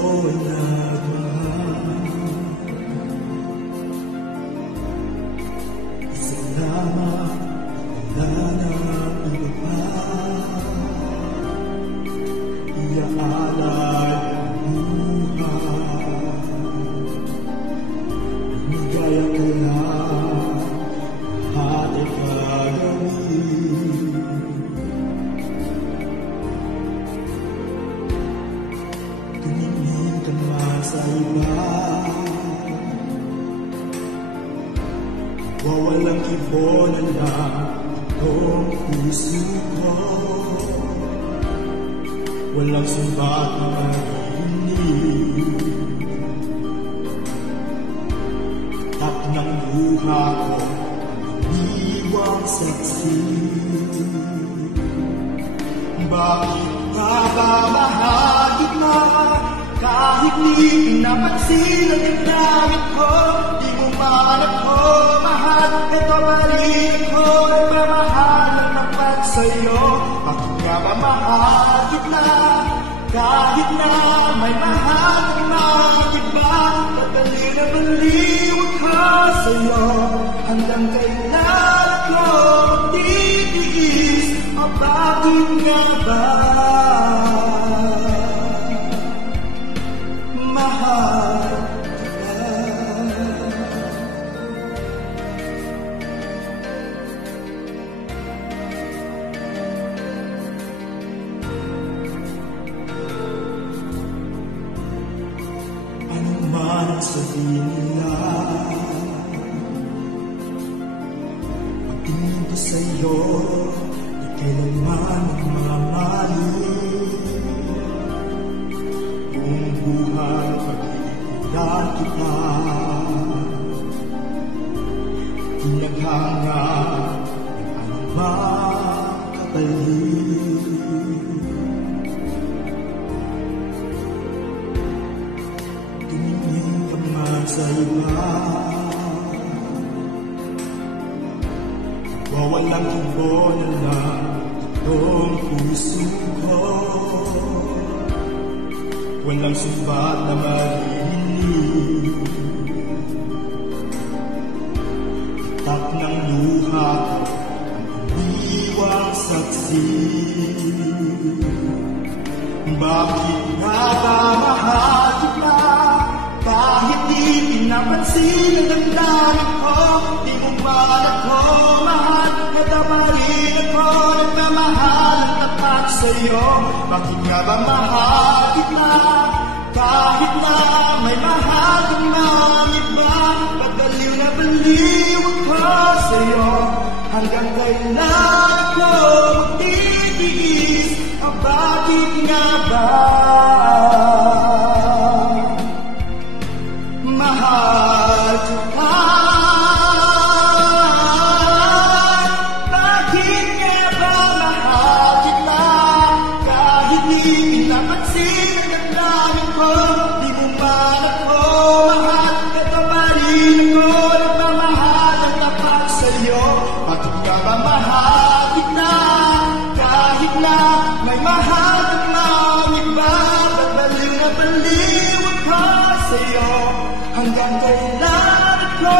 ako'y nagmahal. Salamat at wala nang iba pa. Iaalay ang buhay. Lumigaya ka lang, lahat ay gagawin. Tumingin ka man sa iba, wawalang kibonan lang itong puso ko. Walang sumbat na marinig, tap ng luha ko, iniwang saksi. Bakit ka ba mahagit na kahit di pinapansin ang damdamin ko? Di mo man ako mahal, ito pa rin ako nagmamahal ng tapat sa'yo. Bakit nga ba mahagit na kahit na may mahal ng mga iba? Pagdali na baliwag ka sa'yo, hanggang kailan ko titiis? O bakit nga ba mahal ka? Ano man ang sabihin nila, pagtingin ko sa'yo, di kailanman magmamalit. Buong buhay pag-iilan kita, tinaghanga ng anumang kapalit. Tumingin ka man sa iba, wawalang kibonan lang itong puso ko. Walang sumbat na marinig, tap ng luha ko, ang iniwang saksi. Bakit nga ba mahagit na kahit di pinapansin ang damdamin ko? Di mo man ako mahal, ito pa rin ako nagmamahal ng tapat sa'yo. Bakit nga ba mahagit na kahit na may mahal ng mga iba? Pagdaliw na baliwag ka sa'yo, hanggang kailan ko magtitiis? O bakit nga ba mahal ka? Bakit nga ba mahal kita kahit di pinapansin ang damdamin ko? Di mo man ako mahal, ito pa rin ako nagmamahal ng tapat sa'yo. Bakit nga ba mahal kita kahit na may mahal ng mga iba? Pagdaliw na baliwag ka sa'yo, hanggang kailan ko